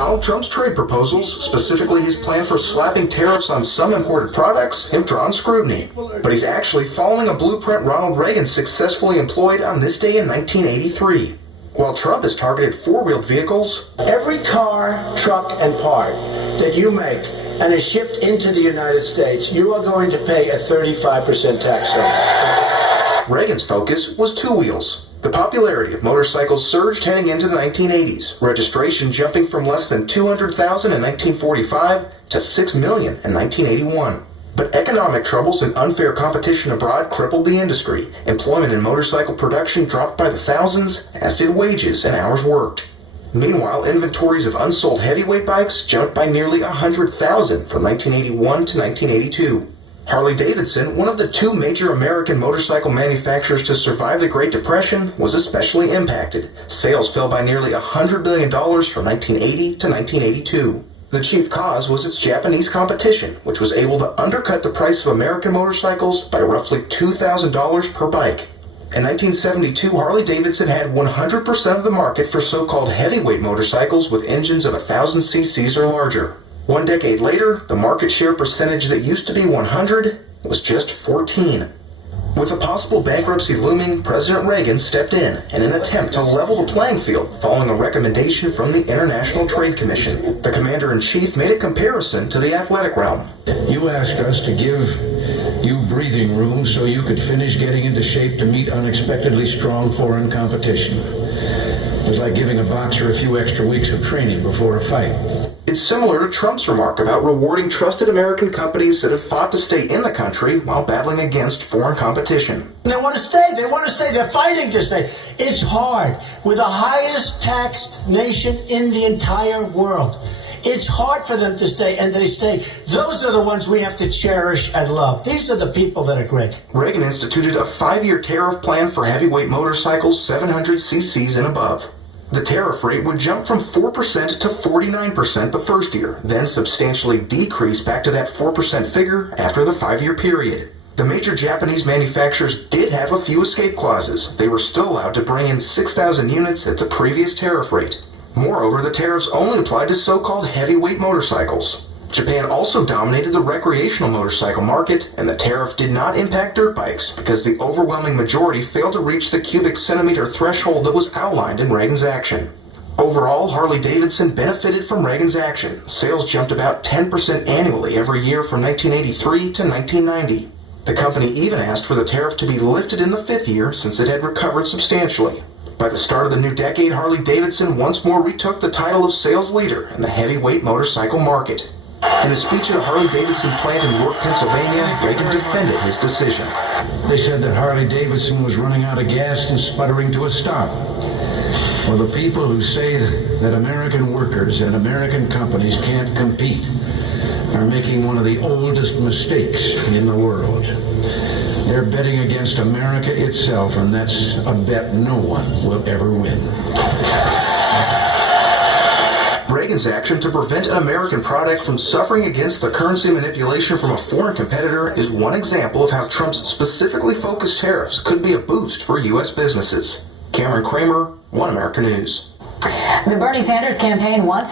Donald Trump's trade proposals, specifically his plan for slapping tariffs on some imported products, have drawn scrutiny. But he's actually following a blueprint Ronald Reagan successfully employed on this day in 1983. While Trump has targeted four-wheeled vehicles, every car, truck, and part that you make and is shipped into the United States, you are going to pay a 35% tax on. Reagan's focus was two wheels. The popularity of motorcycles surged heading into the 1980s, registration jumping from less than 200,000 in 1945 to 6 million in 1981. But economic troubles and unfair competition abroad crippled the industry. Employment in motorcycle production dropped by the thousands, as did wages and hours worked. Meanwhile, inventories of unsold heavyweight bikes jumped by nearly 100,000 from 1981 to 1982. Harley Davidson, one of the two major American motorcycle manufacturers to survive the Great Depression, was especially impacted. Sales fell by nearly $100 billion from 1980 to 1982. The chief cause was its Japanese competition, which was able to undercut the price of American motorcycles by roughly $2,000 per bike. In 1972, Harley Davidson had 100% of the market for so-called heavyweight motorcycles with engines of 1,000 cc's or larger. One decade later, the market share percentage that used to be 100 was just 14. With a possible bankruptcy looming, President Reagan stepped in an attempt to level the playing field following a recommendation from the International Trade Commission. The commander-in-chief made a comparison to the athletic realm. You asked us to give you breathing room so you could finish getting into shape to meet unexpectedly strong foreign competition. It was like giving a boxer a few extra weeks of training before a fight. It's similar to Trump's remark about rewarding trusted American companies that have fought to stay in the country while battling against foreign competition. They want to stay. They want to stay. They're fighting to stay. It's hard. We're the highest taxed nation in the entire world. It's hard for them to stay, and they stay. Those are the ones we have to cherish and love. These are the people that are great. Reagan instituted a 5-year tariff plan for heavyweight motorcycles 700 cc's and above. The tariff rate would jump from 4% to 49% the first year, then substantially decrease back to that 4% figure after the 5-year period. The major Japanese manufacturers did have a few escape clauses. They were still allowed to bring in 6,000 units at the previous tariff rate. Moreover, the tariffs only applied to so-called heavyweight motorcycles. Japan also dominated the recreational motorcycle market, and the tariff did not impact dirt bikes because the overwhelming majority failed to reach the cubic centimeter threshold that was outlined in Reagan's action. Overall, Harley-Davidson benefited from Reagan's action. Sales jumped about 10% annually every year from 1983 to 1990. The company even asked for the tariff to be lifted in the 5th year since it had recovered substantially. By the start of the new decade, Harley-Davidson once more retook the title of sales leader in the heavyweight motorcycle market. In a speech at a Harley-Davidson plant in York, Pennsylvania, Reagan defended his decision. They said that Harley-Davidson was running out of gas and sputtering to a stop. Well, the people who say that American workers and American companies can't compete are making one of the oldest mistakes in the world. They're betting against America itself, and that's a bet no one will ever win. Reagan's action to prevent an American product from suffering against the currency manipulation from a foreign competitor is one example of how Trump's specifically focused tariffs could be a boost for U.S. businesses. Cameron Kramer, One America News. The Bernie Sanders campaign wants